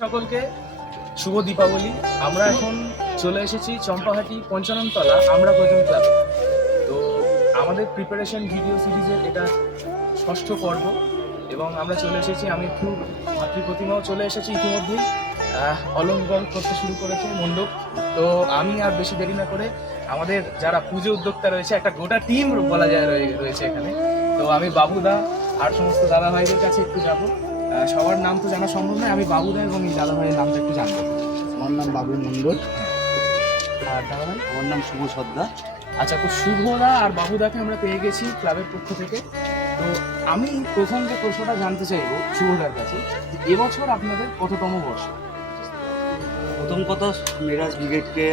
সকলকে শুভ দীপাবলি। আমরা এখন চলে এসেছি চম্পাহাটি পঞ্চাননতলা আমরা প্রজন ক্লাব। তো আমাদের প্রিপারেশন ভিডিও সিরিজের এটা ষষ্ঠ পর্ব এবং আমরা চলে এসেছি আমি একটু মাতৃ প্রতিমাও চলে এসেছি ইতিমধ্যেই। আহ, অলঙ্করণ করতে শুরু করেছে মণ্ডপ। তো আমি আর বেশি দেরি না করে আমাদের যারা পুজো উদ্যোক্তা রয়েছে একটা গোটা টিম বলা যায় রয়েছে এখানে। তো আমি বাবুদা আর সমস্ত দাদা ভাইদের কাছে একটু যাব। সবার নাম তো জানা সম্ভব নয় আমি বাবুদা এবং এই দাদা ভাইয়ের নামটা একটু জানব। আমার নাম বাবু মণ্ডল। আর দাদা ভাই আমার নাম শুভ সর্দার। আচ্ছা তো শুভদা আর বাবুদাকে আমরা পেয়ে গেছি ক্লাবের পক্ষ থেকে। তো আমি প্রথম যে প্রশ্নটা জানতে চাইব শুভদার কাছে এবছর আপনাদের কততম বর্ষ? প্রথম কথা মিরাজ ব্রিগেডকে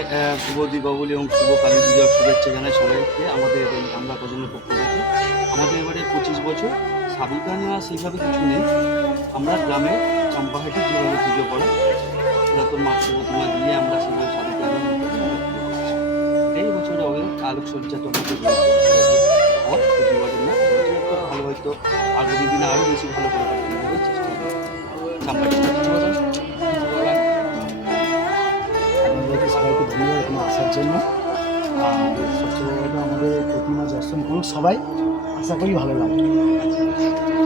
শুভ দীপাবলি এবং শুভ কালী পূজার শুভেচ্ছা জানাই সবাইকে আমাদের আমরা প্রজন্মের পক্ষ থেকে। আমাদের এবারে পঁচিশ বছর সাবিকা নেওয়া সেইভাবে কিছু নেই। আমরা গ্রামে চম্পাহাটি যেভাবে পুজো করা। যত মাতৃ প্রতিমা দিয়ে আমরা সাবিকা নেওয়া এই বছরে হবে আলোকসজ্জা তো ভালো হয়তো আগামী দিনে আরও বেশি ভালো করে আসার জন্য। আমাদের প্রতিমা দর্শন করুক সবাই। আশা করি ভালো লাগবে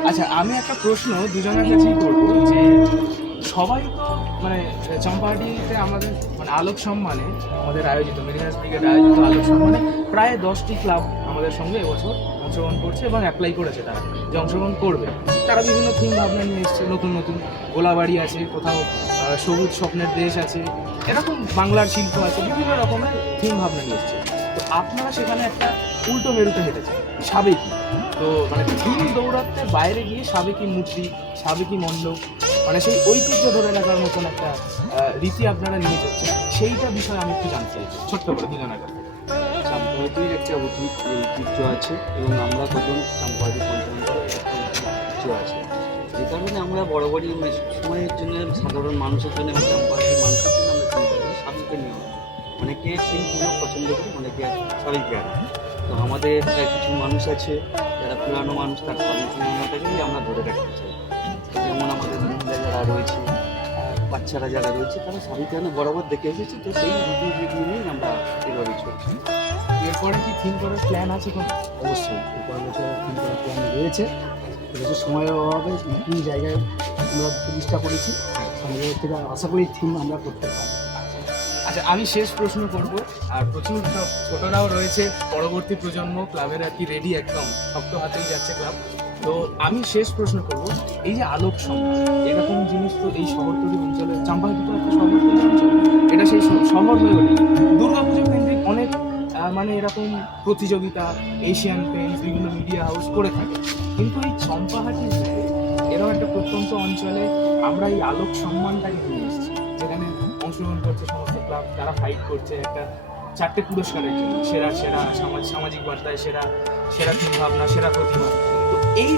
আচ্ছা আমি একটা প্রশ্ন দুজনের কাছেই করব যে সবাই তো মানে চম্পাহাটিতে আমাদের মানে আলোক সম্মানে আমাদের আয়োজিত, মেরিনাস ব্রিগেড আয়োজিত আলোক সম্মানে প্রায় দশটি ক্লাব আমাদের সঙ্গে এবছর অংশগ্রহণ করছে এবং অ্যাপ্লাই করেছে তারা, যে অংশগ্রহণ করবে। তারা বিভিন্ন থিম ভাবনা নিয়ে এসছে, নতুন নতুন গোলাবাড়ি আছে, কোথাও সবুজ স্বপ্নের দেশ আছে, এরকম বাংলার শিল্প আছে, বিভিন্ন রকমের থিম ভাবনা নিয়ে এসছে। তো আপনারা সেখানে একটা উল্টো মেরুতে হেঁটেছেন, সাবেকি। তো মানে থিম দৌড়াতে বাইরে গিয়ে সাবেকি মূর্তি সাবেকি মণ্ডপ মানে সেই ঐতিহ্য ধরে রাখার মতন একটা রীতি আপনারা নিয়ে যাচ্ছেন সেইটা বিষয়ে আমি একটু জানতে চাইছি। ছোট্ট করে দুজনের কাছে চাম্পাহাটির একটা ঐতিহ্য আছে এবং আমরা কজন চাম্পাহাটি ঐতিহ্য আছে। যে কারণে আমরা বরাবরই মানে সময়ের জন্য সাধারণ মানুষের জন্য এবং মানুষের জন্য আমরা স্বামীকে নিয়ে অনেকে পুজো পছন্দ করে অনেকে স্বামীকে আনে তো আমাদের কিছু মানুষ আছে যারা পুরানো মানুষ তার পুরানোটাকেই আমরা ধরে রাখতে চাই। যেমন আমাদের মহিলা যারা রয়েছে বাচ্চারা যারা রয়েছে তারা স্বামীকে কেন বরাবর দেখে এসেছে তো সেই রীতি নিয়েই আমরা এভাবে চলছি। এরপরে কি থিম করার প্ল্যান আছে কোনো? অবশ্যই। এরপর বছর থিম করার প্ল্যান রয়েছে। এবছর সময়ের অভাবে নতুন জায়গায় আমরা প্রতিষ্ঠা করেছি। আমাদের থেকে আশা করি থিম আমরা করতে পারি আচ্ছা আমি শেষ প্রশ্ন করব। আর প্রচুর ছোটরাও রয়েছে। পরবর্তী প্রজন্ম ক্লাবের আর কি রেডি একদম। শক্ত হাতেই যাচ্ছে ক্লাব তো আমি শেষ প্রশ্ন করব। এই যে আলোক সমাজ এরকম জিনিস তো এই শহরতলি অঞ্চলে চাম্পাহাটি তো একটা শহরতলি অঞ্চল, এটা সেই শহর হয়ে ওঠে। দুর্গাপুজো কেন্দ্রিক অনেক মানে এরকম প্রতিযোগিতা এশিয়ান পেন্টস বিভিন্ন মিডিয়া হাউস করে থাকে। কিন্তু এই চম্পাহাটি এরকম একটা প্রত্যন্ত অঞ্চলে আমরা এই আলোক সম্মানটাকে নিয়ে এসেছি। যেখানে অংশগ্রহণ করছে সমস্ত ক্লাব তারা ফাইট করছে একটা চারটে পুরস্কারের জন্য। সেরা সেরা সমাজ সামাজিক বার্তায় সেরা সেরা থিম ভাবনা সেরা প্রতিভা। তো এই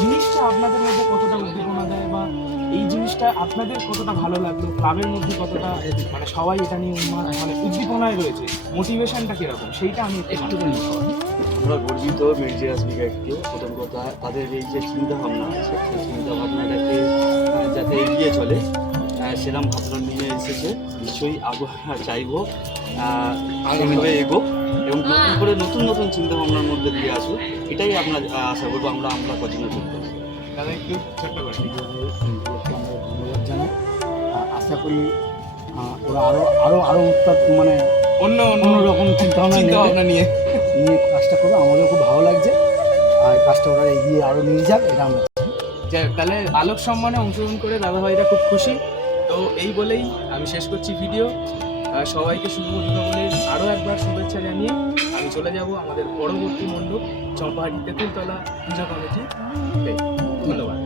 জিনিসটা আপনাদের মধ্যে কতটা উদ্দীপনা দেয় বা এই জিনিসটা আপনাদের কতটা ভালো লাগল? ক্লাবের মধ্যে কতটা মানে সবাই এটা নিয়ে মানে উদ্দীপনায় রয়েছে? মোটিভেশনটা কীরকম? সেইটা আমি একটু জানি আমরা গর্বিত মির্জিরাজ ব্রিগেডকে প্রথম কথা তাদের এই যে চিন্তা ভাবনা আছে সেই চিন্তা ভাবনাটাকে যাতে এগিয়ে চলে। সেরম ভাবনা নিয়ে এসেছে নিশ্চয়ই আগে চাইব আগামীভাবে এগো এবং নতুন করে নতুন নতুন চিন্তা ভাবনার মধ্যে দিয়ে আসুক এটাই আপনার আহ, আশা করব আমরা আমরা কদিনে করতে পারি দাদা একটু ছোট্ট আমরা ধন্যবাদ জানাই। আশা করি ওরা আরও আরও আরও উত্তাপ মানে অন্য অন্য অন্যরকম চিন্তা ভাবনা চিন্তা ভাবনা নিয়ে। নিয়ে কাজটা করব। আমাদের খুব ভালো লাগছে। আর কাজটা ওরা এগিয়ে আরও নিয়ে যাক এটা আমরা তাহলে আলোক সম্মানে অংশগ্রহণ করে দাদা ভাইরা খুব খুশি। তো এই বলেই আমি শেষ করছি ভিডিও। সবাইকে শুভ দীপাবলির আরও একবার শুভেচ্ছা জানিয়ে আমি চলে যাব আমাদের পরবর্তী মণ্ডপ, চম্পাহাটি তেঁতুলতলা পূজা কমিটি ধন্যবাদ।